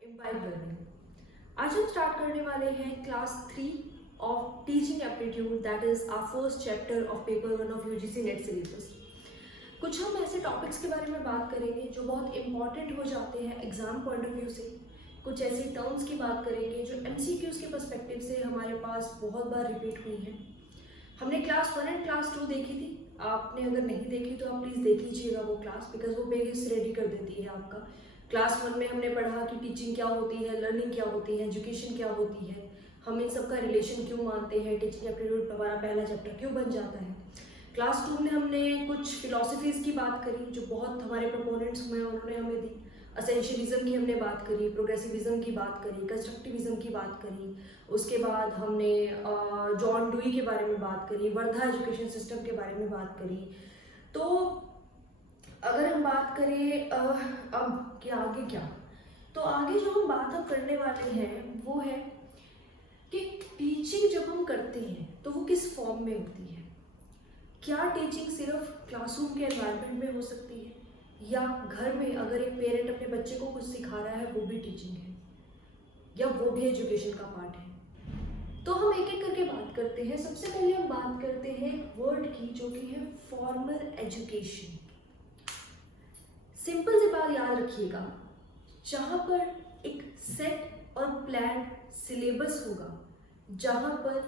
Imbibe learning. आज हम start करने वाले हैं class 3 of teaching aptitude, that is our first chapter of paper 1 of UGC NET syllabus. कुछ हम ऐसे टॉपिक्स के बारे में बात करेंगे जो बहुत इंपॉर्टेंट हो जाते हैं एग्जाम पॉइंट ऑफ व्यू से। कुछ ऐसी टर्म्स की बात करेंगे जो एमसीक्यूज के पर्सपेक्टिव से हमारे पास बहुत बार रिपीट हुई हैं। हमने क्लास 1 एंड क्लास 2 देखी थी। आपने अगर नहीं देखी तो आप प्लीज़ देख लीजिएगा वो क्लास, बिकॉज वो बेस रेडी कर देती है आपका। क्लास 1 में हमने पढ़ा कि टीचिंग क्या होती है, लर्निंग क्या होती है, एजुकेशन क्या होती है, हम इन सब का रिलेशन क्यों मानते हैं, टीचिंग एप्टीट्यूड हमारा पहला चैप्टर क्यों बन जाता है। क्लास 2 में हमने कुछ फिलोसफीज़ की बात करी जो बहुत हमारे प्रोपोनेंट्स हुए हैं उन्होंने हमें दी। असेंशियलिज्म की हमने बात करी, प्रोग्रेसिविज्म की बात करी, कंस्ट्रक्टिविज्म की बात करी। उसके बाद हमने जॉन डुई के बारे में बात करी, वर्धा एजुकेशन सिस्टम के बारे में बात करी। तो अगर हम बात करें अब कि आगे क्या, तो आगे जो हम बात अब करने वाले हैं वो है कि टीचिंग जब हम करते हैं तो वो किस फॉर्म में होती है। क्या टीचिंग सिर्फ क्लासरूम के एनवायरनमेंट में हो सकती है, या घर में अगर एक पेरेंट अपने बच्चे को कुछ सिखा रहा है वो भी टीचिंग है, या वो भी एजुकेशन का पार्ट है। तो हम एक एक करके बात करते हैं। सबसे पहले हम बात करते हैं वर्ड की, जो कि है फॉर्मल एजुकेशन। सिंपल सी बात याद रखिएगा, जहाँ पर एक सेट और प्लान सिलेबस होगा, जहाँ पर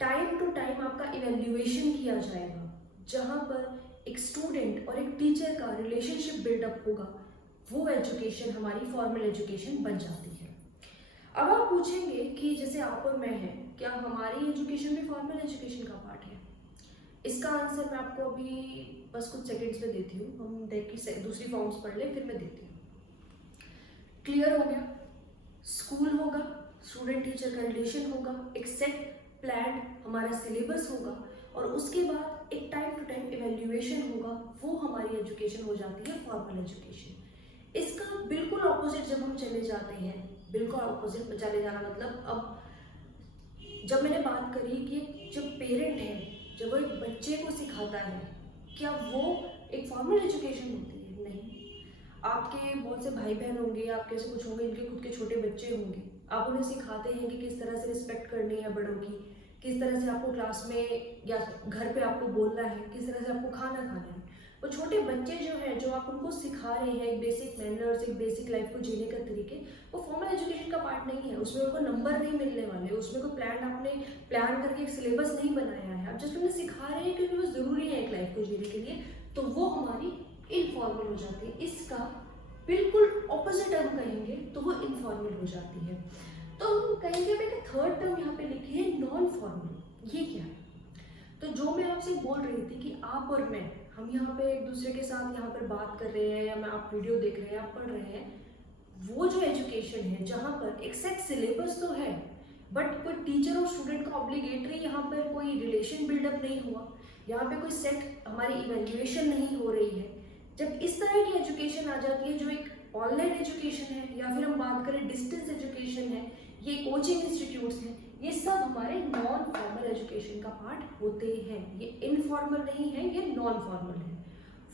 टाइम टू टाइम आपका इवैल्यूएशन किया जाएगा, जहाँ पर एक स्टूडेंट और एक टीचर का रिलेशनशिप बिल्डअप होगा, वो एजुकेशन हमारी फॉर्मल एजुकेशन बन जाती है। अब आप पूछेंगे कि जैसे आप और मैं हैं, क्या हमारी एजुकेशन भी फॉर्मल एजुकेशन का पार्ट है? इसका आंसर मैं आपको अभी बस कुछ सेकंड्स में देती हूँ। हम देख के दूसरी फॉर्म्स पढ़ लें फिर मैं देती हूँ। क्लियर हो गया? स्कूल होगा, स्टूडेंट टीचर का रिलेशन होगा, एक सेट प्लान हमारा सिलेबस होगा, और उसके बाद एक टाइम टू टाइम इवैल्यूएशन होगा, वो हमारी एजुकेशन हो जाती है फॉर्मल एजुकेशन। इसका बिल्कुल ऑपोजिट जब हम चले जाते हैं, बिल्कुल ऑपोजिट में चले जाना मतलब, अब जब मैंने बात करी कि जब पेरेंट है, जब वो एक बच्चे को सिखाता है, क्या वो एक फॉर्मल एजुकेशन होती है? नहीं। आपके बहुत से भाई बहन होंगे, आपके ऐसे कुछ होंगे इनके खुद के छोटे बच्चे होंगे, आप उन्हें सिखाते हैं कि किस तरह से रिस्पेक्ट करनी है बड़ों की, किस तरह से आपको क्लास में या घर पे आपको बोलना है, किस तरह से आपको खाना खाना है। वो छोटे बच्चे जो हैं, जो आप उनको सिखा रहे हैं एक बेसिक मैनर्स, एक बेसिक लाइफ को जीने का तरीके, वो फॉर्मल एजुकेशन का पार्ट नहीं है। उसमें उनको नंबर नहीं मिलने वाले, उसमें कोई प्लान आपने प्लान करके एक सिलेबस नहीं बनाया है, आप जस्ट उन्हें सिखा रहे हैं क्योंकि वो ज़रूरी है एक लाइफ को जीने के लिए, तो वो हमारी इनफॉर्मल हो जाती है। इसका बिल्कुल ऑपोजिट हम कहेंगे तो वो इनफॉर्मल हो जाती है। तो हम कहेंगे मैंने थर्ड टर्म यहाँ पे लिखी है नॉन फॉर्मल। ये क्या है? तो जो मैं आपसे बोल रही थी कि आप और मैं, हम यहाँ पे एक दूसरे के साथ यहाँ पर बात कर रहे हैं, या मैं आप वीडियो देख रहे हैं, आप पढ़ रहे हैं, वो जो एजुकेशन है जहाँ पर एक सेट सिलेबस तो है, बट कोई टीचर और स्टूडेंट का ऑब्लिगेटरी यहाँ पर कोई रिलेशन बिल्डअप नहीं हुआ, यहाँ पे कोई सेट हमारी इवैल्यूएशन नहीं हो रही है। जब इस तरह की एजुकेशन आ जाती है जो एक ऑनलाइन एजुकेशन है, या फिर हम बात करें डिस्टेंस एजुकेशन है, ये कोचिंग इंस्टीट्यूट्स हैं, ये सब हमारे नॉन फॉर्मल एजुकेशन का पार्ट होते हैं। ये इनफॉर्मल नहीं है, ये नॉन फॉर्मल है।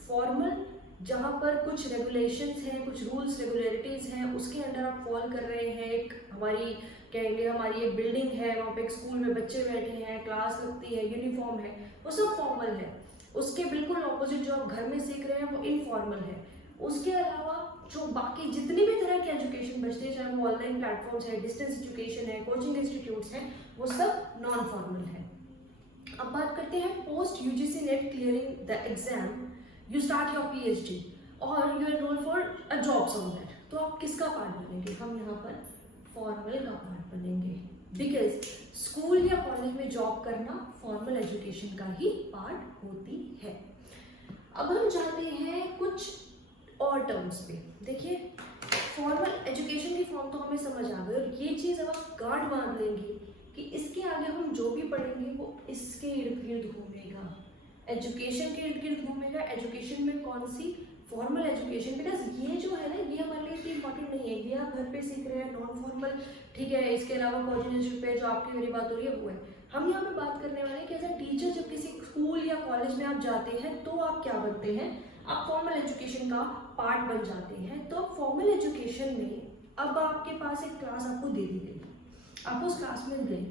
फॉर्मल जहाँ पर कुछ रेगुलेशंस हैं, कुछ रूल्स रेगुलरिटीज़ हैं, उसके अंडर आप फॉलो कर रहे हैं। एक हमारी कहेंगे हमारी एक बिल्डिंग है, वहाँ पे एक स्कूल में बच्चे बैठे हैं, क्लास लगती है, यूनिफॉर्म है, वो सब फॉर्मल है। उसके बिल्कुल ऑपोजिट जो आप घर में सीख रहे हैं वो इनफॉर्मल है। उसके अलावा जो बाकी जितनी भी तरह की एजुकेशन बचती है, चाहे वो ऑनलाइन प्लेटफॉर्म्स है, डिस्टेंस एजुकेशन है, कोचिंग इंस्टीट्यूट्स हैं, वो सब नॉन फॉर्मल है। अब बात करते हैं post UGC NET clearing the exam, you start your PhD और you enrol for a job somewhere, तो आप किसका पार्ट बनेंगे? हम यहाँ पर फॉर्मल का पार्ट बनेंगे, बिकॉज स्कूल या कॉलेज में जॉब करना फॉर्मल एजुकेशन का ही पार्ट होती है। अब हम जाते हैं कुछ और टर्म्स पे। देखिए, फॉर्मल एजुकेशन की फॉर्म तो हमें समझ आ गई, और ये चीज़ अब आप गार्ड बांध लेंगे कि इसके आगे हम जो भी पढ़ेंगे वो इसके इर्द गिर्द घूमेगा, एजुकेशन के इर्द गिर्द घूमेगा। एजुकेशन में कौन सी? Formal education. बिकॉज ये जो है ना, ये हमारे लिए इतनी इंपॉर्टेंट नहीं है। ये आप घर पे सीख रहे हैं नॉन फॉर्मल, ठीक है। इसके अलावा कोचिंग पे जो आपकी मेरी बात हो रही है वो है। हम यहाँ पे बात करने वाले हैं कि एज अ टीचर जब किसी स्कूल या कॉलेज में आप जाते हैं तो आप क्या बनते हैं? आप फॉर्मल एजुकेशन का पार्ट बन जाते हैं। तो फॉर्मल एजुकेशन में अब आपके पास एक क्लास आपको दे दी गई, आप उस क्लास में गए,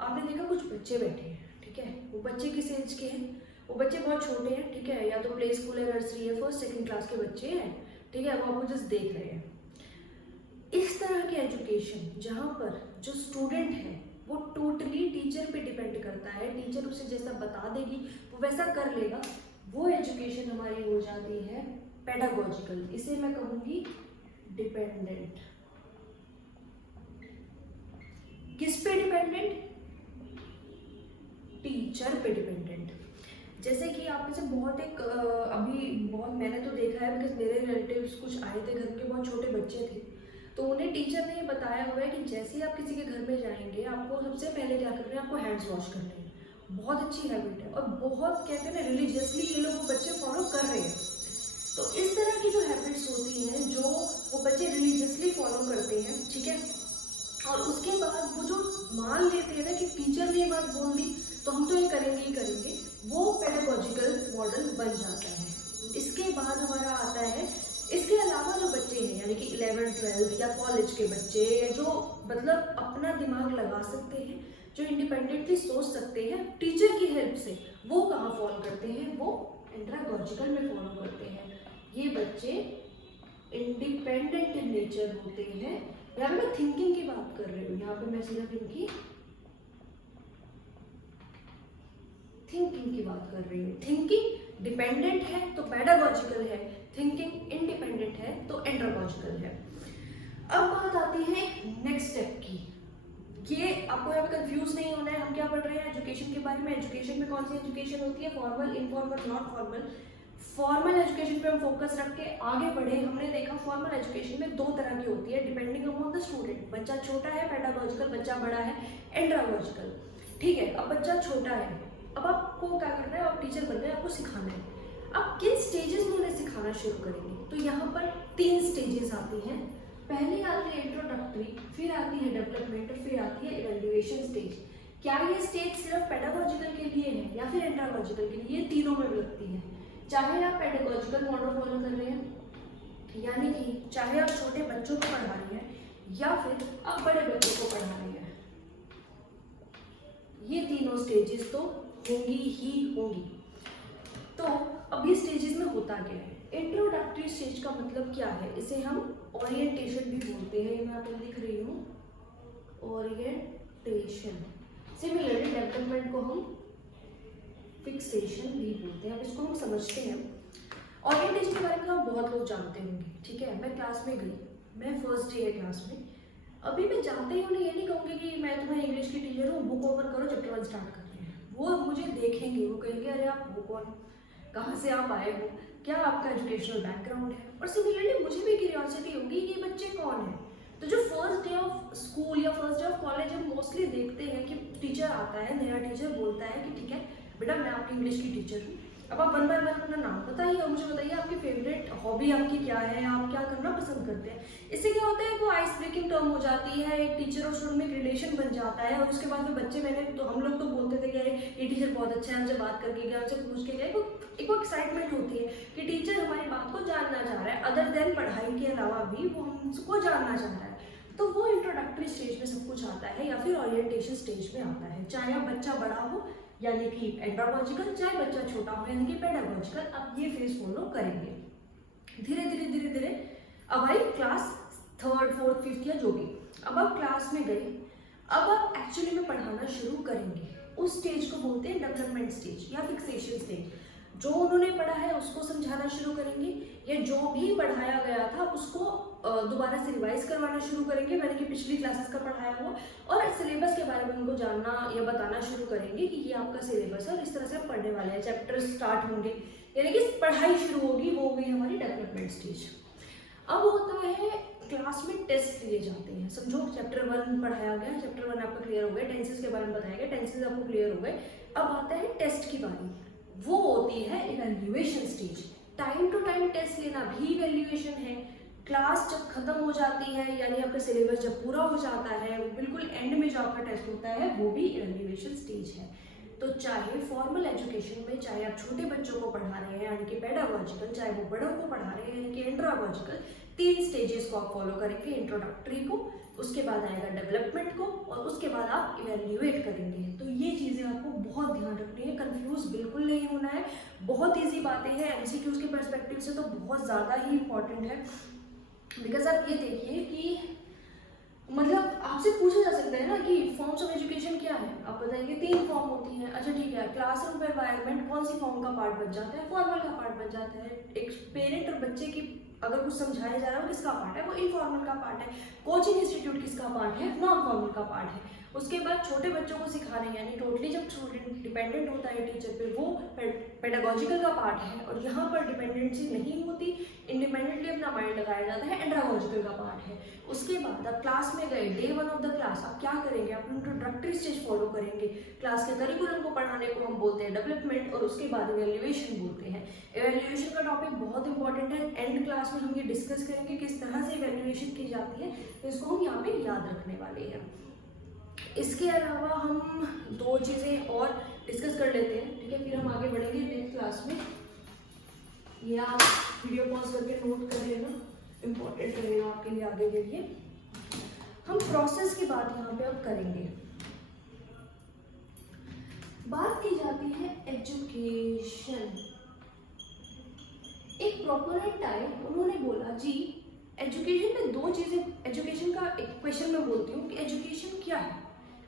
आपने देखा कुछ बच्चे बैठे हैं, ठीक है। वो बच्चे किस एज के हैं? वो बच्चे बहुत छोटे हैं, ठीक है, या तो प्ले स्कूल है, नर्सरी है, फर्स्ट सेकंड क्लास के बच्चे हैं, ठीक है, वो आपको जस्ट देख रहे हैं। इस तरह की एजुकेशन जहाँ पर जो स्टूडेंट है वो टोटली टीचर पे डिपेंड करता है, टीचर उसे जैसा बता देगी वो वैसा कर लेगा, वो एजुकेशन हमारी हो जाती है पेडागोजिकल। इसे मैं कहूँगी डिपेंडेंट। किस पे डिपेंडेंट? टीचर पे डिपेंडेंट। जैसे कि आप में से बहुत अभी बहुत मैंने तो देखा है, बिकॉज मेरे रिलेटिव्स कुछ आए थे घर के, बहुत छोटे बच्चे थे, तो उन्हें टीचर ने ये बताया हुआ है कि जैसे ही आप किसी के घर में जाएंगे आपको सबसे पहले क्या करना है, आपको हैंड्स वॉश करने हैं। बहुत अच्छी हैबिट है और बहुत कहते हैं ना रिलीजियसली ये लोग वो बच्चे फॉलो कर रहे हैं। तो इस तरह की जो हैबिट्स होती हैं जो वो बच्चे रिलीजियसली फॉलो करते हैं, ठीक है, और उसके बाद वो जो मान लेते हैं ना कि टीचर ने ये बात बोल दी तो हम तो ये करेंगे ही करेंगे, वो पेडागोजिकल मॉडल बन जाता है। इसके बाद हमारा आता है, इसके अलावा जो बच्चे हैं यानी कि 11th 12th या कॉलेज के बच्चे जो मतलब अपना दिमाग लगा सकते हैं, जो इंडिपेंडेंटली सोच सकते हैं टीचर की हेल्प से, वो कहाँ फॉलो करते हैं? वो एंड्रागोजिकल में फॉलो करते हैं। ये बच्चे इंडिपेंडेंट इन नेचर होते हैं। यहाँ पे मैं थिंकिंग की बात कर रही हूँ, यहाँ पे मैं सिर्फ इनकी थिंकिंग की बात कर रही हूँ। थिंकिंग डिपेंडेंट है तो पेडागोजिकल है, थिंकिंग इंडिपेंडेंट है तो एंड्रागोजिकल है। अब बात आती है नेक्स्ट स्टेप की। ये आपको यहाँ पे कंफ्यूज नहीं होना है, हम क्या पढ़ रहे हैं एजुकेशन के बारे में। एजुकेशन में कौन सी एजुकेशन होती है? Formal, informal, not formal. Formal education पे हम फोकस रख के आगे बढ़े। हमने देखा फॉर्मल एजुकेशन में दो तरह की होती है डिपेंडिंग अपॉन द स्टूडेंट। बच्चा छोटा है पेडागोजिकल, बच्चा बड़ा है एंड्रागोजिकल, ठीक है। अब बच्चा छोटा है, अब आपको क्या करना है, आप टीचर बनना है, आपको सिखाना है। अब किन स्टेजेस में उन्हें सिखाना शुरू करेंगे? तो यहाँ पर 3 स्टेजेस आती हैं। पहले आती है इंट्रोडक्टरी, फिर आती है डेवलपमेंट और फिर आती है इवैल्यूएशन स्टेज। क्या ये स्टेज सिर्फ पेडागोजिकल के लिए है या फिर एंड्रागोजिकल के लिए? ये तीनों में लगती है। चाहे आप पेडागोजिकल मॉडल फॉलो कर रहे हैं, यानी कि चाहे आप छोटे बच्चों को पढ़ा रहे हैं या फिर आप बड़े बच्चों को पढ़ा रहे हैं, ये तीनों स्टेजेस तो होंगी ही होंगी। तो अब ये स्टेजेस में होता क्या है? इंट्रोडक्टरी स्टेज का मतलब क्या है? इसे हम ओरिएंटेशन भी बोलते हैं, ये मैं आपको लिख रही हूँ, ओरिएंटेशन। सिमिलरली डेवलपमेंट को हम फिक्सेशन भी बोलते हैं। अब इसको हम समझते हैं। ओरिएंटेशन के बारे में आप बहुत लोग जानते होंगे, ठीक है। मैं क्लास में गई, मैं फर्स्ट डे है क्लास में, अभी मैं जाते ही उन्हें ये नहीं कहूँगी कि मैं तुम्हारी इंग्लिश की टीचर हूँ, बुक ओपन करो, चैप्टर 1 स्टार्ट कर रहे हैं। वो मुझे देखेंगे, वो कहेंगे अरे आप वो कौन, कहाँ से आप आए हो, क्या आपका एजुकेशनल बैकग्राउंड है। और सिमिलरली मुझे भी क्यूरियोसिटी होगी कि ये बच्चे कौन है। तो जो फर्स्ट डे ऑफ स्कूल या फर्स्ट डे ऑफ कॉलेज हम मोस्टली देखते हैं कि टीचर आता है, नया टीचर बोलता है कि ठीक है बेटा मैं आपकी इंग्लिश की टीचर हूँ, अब आप 1 बाय 1 अपना नाम बताइए और मुझे बताइए आपकी फेवरेट हॉबी आपकी क्या है, आप क्या करना पसंद करते हैं। इससे क्या होता है, वो आइस ब्रेकिंग टर्म हो जाती है, एक टीचर और स्टूडेंट में एक रिलेशन बन जाता है। और उसके बाद में बच्चे, मैंने तो हम लोग तो बोलते थे कि अरे ये टीचर बहुत अच्छा है, हमसे बात करके गया, हमसे पूछ के गया। एक वो एक्साइटमेंट होती है कि टीचर हमारी बात को जानना चाह रहा है, अदर देन पढ़ाई के अलावा भी वो हमको जानना चाह रहा है। तो वो इंट्रोडक्टरी स्टेज में सब कुछ आता है या फिर ओरिएंटेशन स्टेज में आता है। चाहे आप बच्चा बड़ा हो यानी कि एंड्रागोजिकल, चाहे बच्चा छोटा हो यानी कि पेडागोजिकल, आप ये फेज फॉलो करेंगे। धीरे धीरे धीरे धीरे अब आई क्लास 3rd 4th 5th या जो भी, अब आप क्लास में गए, अब आप एक्चुअली में पढ़ाना शुरू करेंगे। उस स्टेज को बोलते हैं डेवलपमेंट स्टेज या फिक्सेशन स्टेज। जो उन्होंने पढ़ा है उसको समझाना शुरू करेंगे या जो भी पढ़ाया गया था उसको दोबारा से रिवाइज करवाना शुरू करेंगे, मैंने कि पिछली क्लासेस का पढ़ाया हुआ, और सिलेबस के बारे में उनको जानना या बताना शुरू करेंगे कि ये आपका सिलेबस है और इस तरह से आप पढ़ने वाले हैं, चैप्टर स्टार्ट होंगे, यानी कि पढ़ाई शुरू होगी। वो हो गई हमारी डेवलपमेंट स्टेज। अब होता है क्लास में टेस्ट लिए जाते हैं। समझो चैप्टर 1 पढ़ाया गया, चैप्टर 1 आपका क्लियर हो गया, टेंसेस के बारे में बताया गया, टेंसेस आपको क्लियर हो गए। अब आता है टेस्ट की बारी, वो होती है evaluation stage. Time to time test लेना भी इवैल्यूएशन है। क्लास जब खत्म हो जाती है यानी आपका सिलेबस जब पूरा हो जाता है, बिल्कुल एंड में जो आपका टेस्ट होता है वो भी इवैल्यूएशन स्टेज है। तो चाहे फॉर्मल एजुकेशन में, चाहे आप छोटे बच्चों को पढ़ा रहे हैं यानी कि पेडागॉजिकल, चाहे वो बड़ों को पढ़ा रहे हैं यानी कि एंड्रागॉजिकल, 3 स्टेजेस को आप फॉलो करेंगे। इंट्रोडक्टरी को, उसके बाद आएगा डेवलपमेंट को, और उसके बाद आप इवेल्युएट करेंगे। तो ये चीज़ें आपको बहुत ध्यान रखनी है, कंफ्यूज बिल्कुल नहीं होना है। बहुत ईजी बातें हैं, एमसीक्यूज के पर्सपेक्टिव से तो बहुत ज़्यादा ही इंपॉर्टेंट है। बिकॉज आप ये देखिए कि मतलब आपसे पूछा जा सकता है ना कि फॉर्म्स ऑफ एजुकेशन क्या है, आप बताएंगे 3 फॉर्म होती हैं। अच्छा ठीक है, क्लासरूम एनवायरनमेंट कौन सी फॉर्म का पार्ट बन जाता है? फॉर्मल का पार्ट बन जाता है। एक पेरेंट और बच्चे की अगर कुछ समझाया जा रहा है किसका पार्ट है? वो इनफॉर्मल का पार्ट है। कोचिंग इंस्टीट्यूट किसका पार्ट है? नॉन फॉर्मल का पार्ट है। उसके बाद छोटे बच्चों को सिखाने यानी टोटली जब स्टूडेंट डिपेंडेंट होता है टीचर पे, वो पेडागॉजिकल का पार्ट है। और यहाँ पर डिपेंडेंसी नहीं होती, इंडिपेंडेंटली अपना माइंड लगाया जाता है, एंड्रागॉजिकल का पार्ट है। उसके बाद आप क्लास में गए, डे 1 ऑफ द क्लास, आप क्या करेंगे? आप इंट्रोडक्टरी स्टेज फॉलो करेंगे। क्लास के करिकुलम को पढ़ाने को हम बोलते हैं डेवलपमेंट, और उसके बाद इवेल्युएशन बोलते हैं। इवेल्युएशन का टॉपिक बहुत इंपॉर्टेंट है, एंड क्लास में हम ये डिस्कस करेंगे किस तरह से इवेल्युएशन की जाती है, तो इसको हम यहाँ पे याद रखने वाले हैं। इसके अलावा हम 2 चीज़ें और डिस्कस कर लेते हैं, ठीक है, फिर हम आगे बढ़ेंगे नेक्स्ट क्लास में। ये आप वीडियो पॉज करके नोट कर लेना, इम्पोर्टेंट रहेगा आपके लिए आगे के लिए। हम प्रोसेस की बात यहाँ पे अब करेंगे। बात की जाती है एजुकेशन। एक प्रोपोनेंट आए, उन्होंने बोला जी एजुकेशन में 2 चीज़ें, एजुकेशन का एक क्वेश्चन मैं बोलती हूँ कि एजुकेशन क्या है,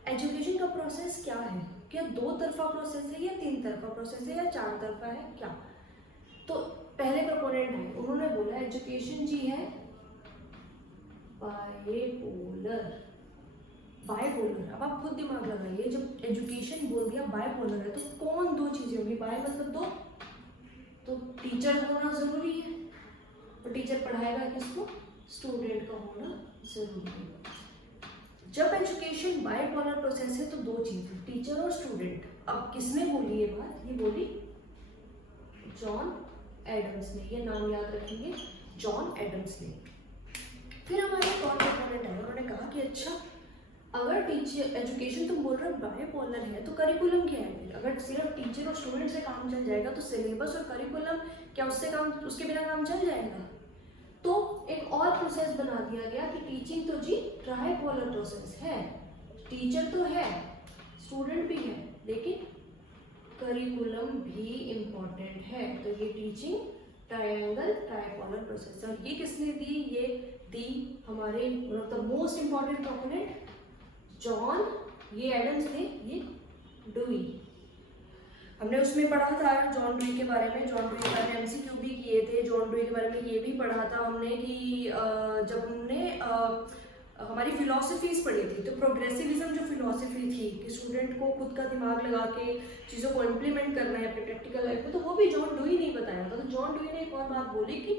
एजुकेशन का प्रोसेस क्या है? क्या 2 तरफा प्रोसेस है या 3 तरफा प्रोसेस है या 4 तरफा है क्या? तो पहले प्रोपोनेंट है, उन्होंने बोला एजुकेशन जी है बाइपोलर। बाइपोलर, अब आप खुद दिमाग लगाइए, जब एजुकेशन बोल दिया बाइपोलर है तो कौन 2 चीजें होंगी? बाय मतलब 2, तो टीचर होना जरूरी है, और टीचर पढ़ाएगा किसको? स्टूडेंट का होना जरूरी है। जब एजुकेशन बाइपोलर प्रोसेस है तो 2 चीजें, टीचर और स्टूडेंट। अब किसने बोली ये बात? ये बोली जॉन एडम्स ने, ये नाम याद रखेंगे, जॉन एडम्स ने। फिर हमारे एक और प्रोपोनेंट है, उन्होंने कहा कि अच्छा अगर टीचर एजुकेशन तुम बोल रहे हो बाइपोलर है तो करिकुलम क्या है? फिर अगर सिर्फ टीचर और स्टूडेंट से काम चल जाएगा तो सिलेबस और करिकुलम क्या उससे काम, उसके बिना काम चल जाएगा? तो एक और प्रोसेस बना दिया गया कि टीचिंग तो जी ट्राइपोलर प्रोसेस है, टीचर तो है, स्टूडेंट भी है, लेकिन करिकुलम भी इम्पोर्टेंट है। तो ये टीचिंग ट्रायंगल ट्राइपोलर प्रोसेस, और ये किसने दी? ये दी हमारे the most important proponent John, ये एडम्स थे, ये डुई। हमने उसमें पढ़ा था जॉन डुई के बारे में, जॉन डुई के बारे में एमसीक्यू भी किए थे। जॉन डुई के बारे में ये भी पढ़ा था हमने कि जब हमने हमारी फिलॉसफीज पढ़ी थी, तो प्रोग्रेसिविज्म जो फिलॉसफी थी कि स्टूडेंट को खुद का दिमाग लगा के चीज़ों को इम्प्लीमेंट करना है अपने प्रैक्टिकल लाइफ में, तो वो भी जॉन डुई ने बताया था। तो जॉन डुई ने एक और बात बोली कि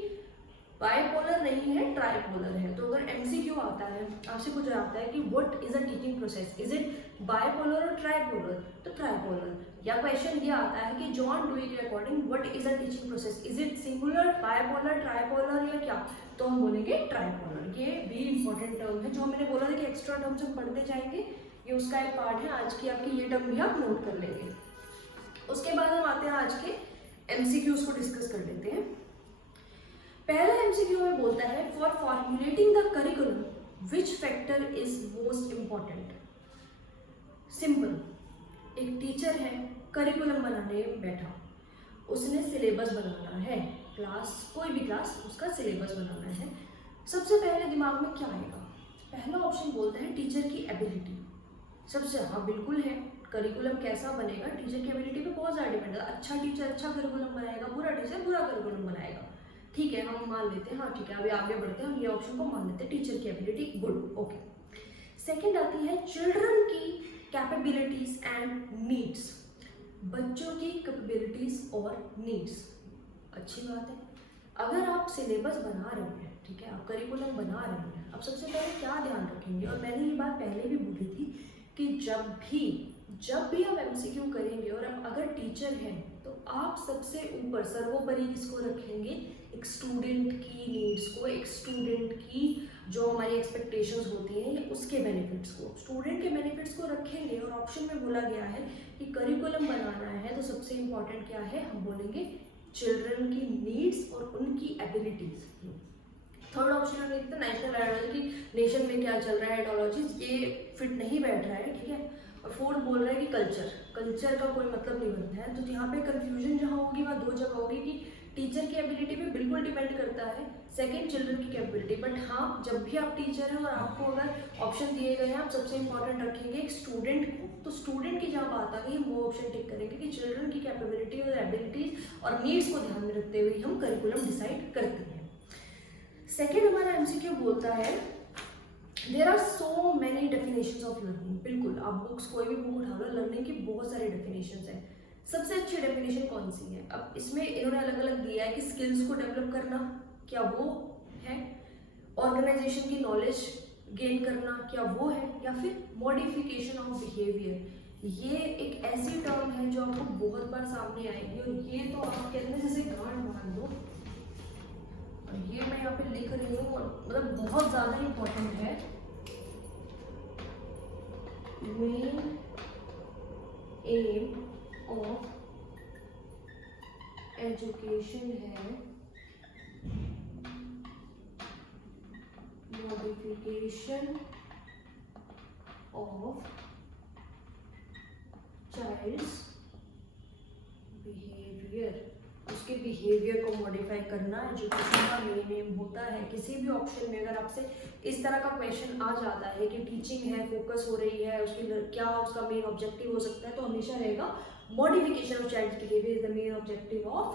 बाइपोलर नहीं है, ट्राइपोलर है। तो अगर एमसीक्यू आता है, आपसे कुछ आता है कि what is a teaching process, is it bipolar और ट्राइपोलर, तो ट्राइपोलर। या क्वेश्चन ये आता है कि जॉन डुई के according what is a teaching process, is it singular, bipolar, tripolar या क्या, तो हम बोलेंगे ट्राइपोलर। ये भी इंपॉर्टेंट टर्म है जो मैंने बोला था कि एक्स्ट्रा टर्म्स हम पढ़ते जाएंगे, ये उसका एक पार्ट है। आज की आपकी ये टर्म भी आप नोट कर लेंगे। उसके बाद हम आते हैं आज के एमसीक्यूज को डिस्कस कर लेते हैं। पहला एमसीक्यू में बोलता है for formulating the curriculum which factor is most important. Simple, एक टीचर है, करिकुलम बनाने बैठा, उसने सिलेबस बनाना है, क्लास कोई भी क्लास उसका सिलेबस बनाना है। सबसे पहले दिमाग में क्या आएगा? पहला ऑप्शन बोलता है टीचर की एबिलिटी। सबसे हाँ बिल्कुल है, करिकुलम कैसा बनेगा टीचर की एबिलिटी पे बहुत ज़्यादा डिपेंड है। अच्छा टीचर अच्छा करिकुलम बनाएगा, बुरा टीचर बुरा करिकुलम बनाएगा। ठीक है, हम मान लेते हैं, हाँ ठीक है, अभी आगे बढ़ते हैं, हम ये ऑप्शन को मान लेते हैं, टीचर की एबिलिटी गुड, ओके। सेकेंड आती है चिल्ड्रन की कैपेबिलिटीज एंड नीड्स, बच्चों की कैपेबिलिटीज और नीड्स। अच्छी बात है, अगर आप सिलेबस बना रहे हैं, ठीक है, आप करिकुलम बना रहे हैं, अब सबसे पहले क्या ध्यान रखेंगे, और मैंने ये बात पहले भी बोली थी कि जब भी आप एमसीक्यू करेंगे और आप अगर टीचर हैं तो आप सबसे ऊपर सर्वोपरि किसको रखेंगे? एक स्टूडेंट की नीड्स को, एक स्टूडेंट की जो हमारी एक्सपेक्टेशंस होती हैं या उसके बेनिफिट्स को, स्टूडेंट के बेनिफिट्स को रखेंगे। और ऑप्शन में बोला गया है कि करिकुलम बनाना है तो सबसे इम्पॉर्टेंट क्या है, हम बोलेंगे चिल्ड्रन की नीड्स और उनकी एबिलिटीज। थर्ड ऑप्शन हम देखते हैं नेशनल आइडियोलॉजी की, नेशन में क्या चल रहा है आइडियोलॉजीज, ये फिट नहीं बैठ रहा है, ठीक है। और फोर्थ बोल रहा है कि कल्चर, कल्चर का कोई मतलब नहीं बनता है। तो यहाँ पे कंफ्यूजन जहाँ होगी वहाँ दो जगह होगी कि टीचर की एबिलिटी पे बिल्कुल डिपेंड करता है, सेकंड चिल्ड्रन की कैपेबिलिटी। बट हाँ, जब भी आप टीचर हैं और आपको अगर ऑप्शन दिए गए हैं, आप सबसे इंपॉर्टेंट रखेंगे एक स्टूडेंट को, तो स्टूडेंट की जहाँ बात आ गई हम वो ऑप्शन टिक करेंगे कि चिल्ड्रन की कैपेबिलिटी और एबिलिटीज और नीड्स को ध्यान में रखते हुए हम करिकुलम डिसाइड करते हैं। सेकेंड हमारा एमसीक्यू बोलता है there are so many definitions of learning. बिल्कुल, आप बुक्स कोई भी बुक उठा लो, लर्निंग की बहुत सारी डेफिनेशंस हैं। सबसे अच्छी डेफिनेशन कौन सी है? अब इसमें इन्होंने अलग अलग दिया है कि स्किल्स को डेवलप करना, क्या वो है? ऑर्गेनाइजेशन की नॉलेज गेन करना, क्या वो है? या फिर मॉडिफिकेशन ऑफ बिहेवियर। ये एक ऐसी टर्म है जो आपको बहुत बार सामने आएगी और ये तो आप कहते हैं जैसे गांठ बांध दो। ये मैं यहाँ पे लिख रही हूँ, मतलब बहुत ज़्यादा इम्पोर्टेंट है। मेन एम ऑफ एजुकेशन है मॉडिफिकेशन ऑफ चाइल्ड्स बिहेवियर। उसके बिहेवियर को मॉडिफाई करना एजुकेशन का मेन एम होता है। किसी भी ऑप्शन में अगर आपसे इस तरह का क्वेश्चन आ जाता है कि टीचिंग है, फोकस हो रही है, उसकी क्या उसका मेन ऑब्जेक्टिव हो सकता है, तो हमेशा रहेगा modification of child behaviour is the main objective of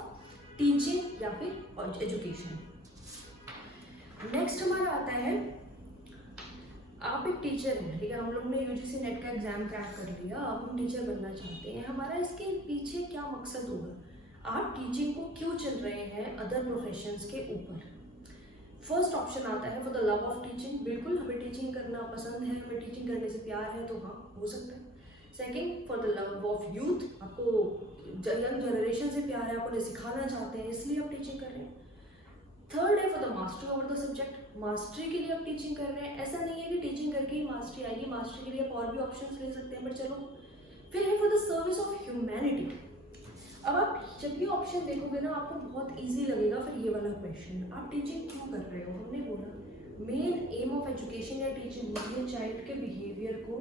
teaching या फिर एजुकेशन। नेक्स्ट हमारा आता है, आप एक टीचर हैं, ठीक है, हम लोग ने यूजीसी नेट का एग्जाम क्रैक कर लिया, अब हम टीचर बनना चाहते हैं, हमारा इसके पीछे क्या मकसद होगा? आप टीचिंग को क्यों चल रहे हैं अदर प्रोफेशंस के ऊपर? फर्स्ट ऑप्शन आता है for the love of teaching. बिल्कुल, हमें टीचिंग करना पसंद है, हमें टीचिंग करने से प्यार है, तो हाँ हो सकता है। Second, for the love of youth, आपको यंग जनरेशन से प्यार है, आप उन्हें सिखाना चाहते हैं, इसलिए आप टीचिंग कर रहे हैं। थर्ड है for the mastery over the subject, mastery के लिए आप टीचिंग कर रहे हैं। ऐसा नहीं है कि टीचिंग करके ही मास्टरी आएगी, मास्टरी के लिए आप और भी ऑप्शंस ले सकते हैं, बट चलो। फिर है for the service of humanity. अब आप जब भी ऑप्शन देखोगे ना, आपको बहुत इजी लगेगा फिर ये वाला क्वेश्चन, आप टीचिंग क्यों कर रहे हो? हमने बोला मेन एम ऑफ एजुकेशन या टीचिंग होती है चाइल्ड के बिहेवियर को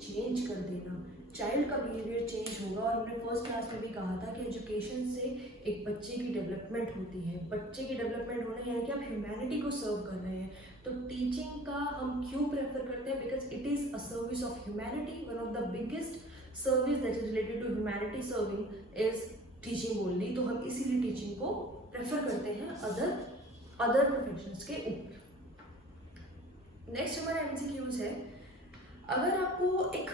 चेंज कर देना। चाइल्ड का बिहेवियर चेंज होगा, और हमने फर्स्ट क्लास में भी कहा था कि एजुकेशन से एक बच्चे की डेवलपमेंट होती है। बच्चे की डेवलपमेंट होना यानी कि आप ह्यूमैनिटी को सर्व कर रहे हैं। तो टीचिंग का हम क्यों प्रेफर करते हैं? Because it is a service of humanity. One of the biggest service that is related to humanity serving is teaching only. तो हम इसीलिए टीचिंग को प्रेफर करते हैं अदर प्रोफेशंस के ऊपर। नेक्स्ट हमारा एमसीक्यूज है, अगर आपको एक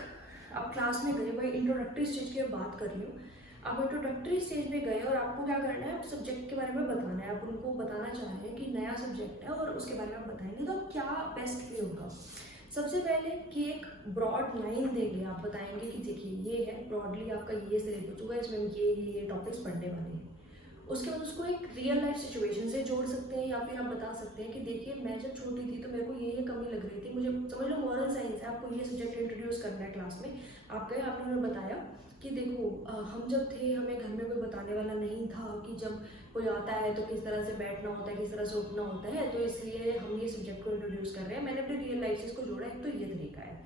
आप क्लास में गए, वही इंट्रोडक्टरी स्टेज की बात कर रही हूँ, आप इंट्रोडक्टरी स्टेज में गए और आपको क्या करना है, आप सब्जेक्ट के बारे में बताना है, आप उनको बताना चाह रहे हैं कि नया सब्जेक्ट है और उसके बारे में आप बताएंगे, तो क्या बेस्ट वे होगा? सबसे पहले कि एक ब्रॉड लाइन देंगे, आप बताएंगे कि देखिए ये है ब्रॉडली आपका ये सिलेबस होगा, इसमें ये टॉपिक्स पढ़ने वाले हैं। उसके बाद उसको एक रियल लाइफ सिचुएशन से जोड़ सकते हैं, या फिर आप बता सकते हैं कि देखिए मैं जब छोटी थी तो मेरे को ये कमी लग रही थी, मुझे समझ लो मॉरल साइंस है, आपको ये सब्जेक्ट इंट्रोड्यूस करना है क्लास में। आप गए, आपने उन्हें बताया कि देखो हम जब थे हमें घर में कोई बताने वाला नहीं था कि जब कोई आता है तो किस तरह से बैठना होता है, किस तरह से उठना होता है, तो इसलिए हम ये सब्जेक्ट को इंट्रोड्यूस कर रहे हैं। मैंने अपने रियल लाइफ से इसको जोड़ा है, तो ये तरीका है।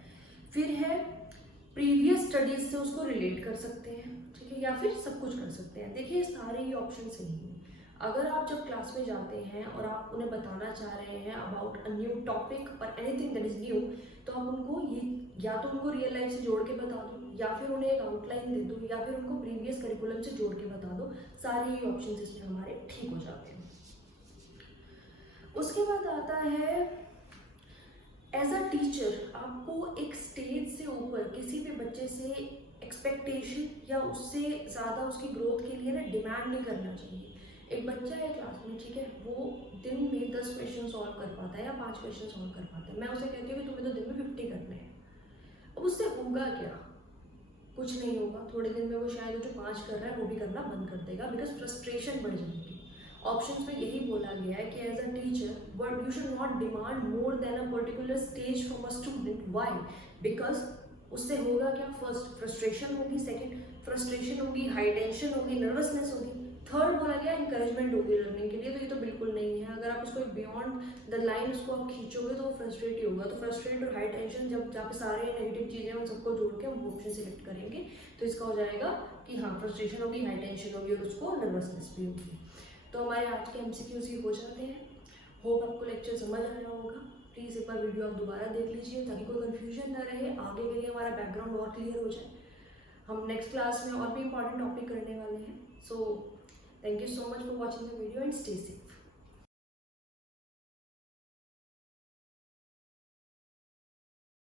फिर है प्रीवियस स्टडीज से उसको रिलेट कर सकते हैं, ठीक है, या फिर सब कुछ कर सकते हैं। देखिए सारे ही ऑप्शन सही हैं। अगर आप जब क्लास में जाते हैं और आप उन्हें बताना चाह रहे हैं अबाउट अ न्यू टॉपिक और एनीथिंग दैट इज न्यू, तो आप उनको ये या तो उनको रियल लाइफ से जोड़ के बता दो, या फिर उन्हें एक आउटलाइन दे दो, या फिर उनको प्रीवियस करिकुलम से जोड़ के बता दो। सारे ही ऑप्शन इसमें हमारे ठीक हो जाते हैं। उसके बाद आता है एज अ टीचर आपको एक स्टेज से ऊपर किसी भी बच्चे से एक्सपेक्टेशन या उससे ज़्यादा उसकी ग्रोथ के लिए ना डिमांड नहीं करना चाहिए। एक बच्चा है क्लास में, ठीक है, वो दिन में 10 क्वेश्चन सॉल्व कर पाता है या 5 क्वेश्चन सॉल्व कर पाता है। मैं उसे कहती हूँ कि तुम्हें तो दिन में 50 करने हैं। अब उससे होगा क्या? कुछ नहीं होगा। थोड़े दिन में वो शायद जो 5 कर रहा है वो भी करना बंद कर देगा, बिकॉज फ्रस्ट्रेशन बढ़ जाएगी। ऑप्शंस में यही बोला गया है कि as a teacher but you should not demand more than a particular stage from a student. Why? Because उससे होगा क्या? फर्स्ट फ्रस्ट्रेशन होगी, सेकंड फ्रस्ट्रेशन होगी, हाई टेंशन होगी, नर्वसनेस होगी, थर्ड बोला गया इंकरेजमेंट होगी लर्निंग के लिए. तो ये तो बिल्कुल नहीं है. अगर आप उसको बियॉन्ड द लाइन उसको आप खींचोगे तो वो फ्रस्ट्रेट ही होगा. तो फ्रस्ट्रेट और हाई टेंशन, जब जहाँ पे सारे नेगेटिव चीज़ें उन सबको जोड़ के हम ऑप्शन सिलेक्ट करेंगे तो इसका हो जाएगा कि हाँ फ्रस्ट्रेशन होगी, हाई टेंशन होगी और उसको नर्वसनेस भी होगी. तो हमारे आज के MCQs ही हो जाते हैं. होप आपको लेक्चर समझ आया होगा. प्लीज़ एक बार वीडियो आप दोबारा देख लीजिए ताकि कोई कन्फ्यूजन ना रहे, आगे के लिए हमारा बैकग्राउंड और क्लियर हो जाए. हम नेक्स्ट क्लास में और भी इंपॉर्टेंट टॉपिक करने वाले हैं. सो thank you so much for watching the video and stay safe.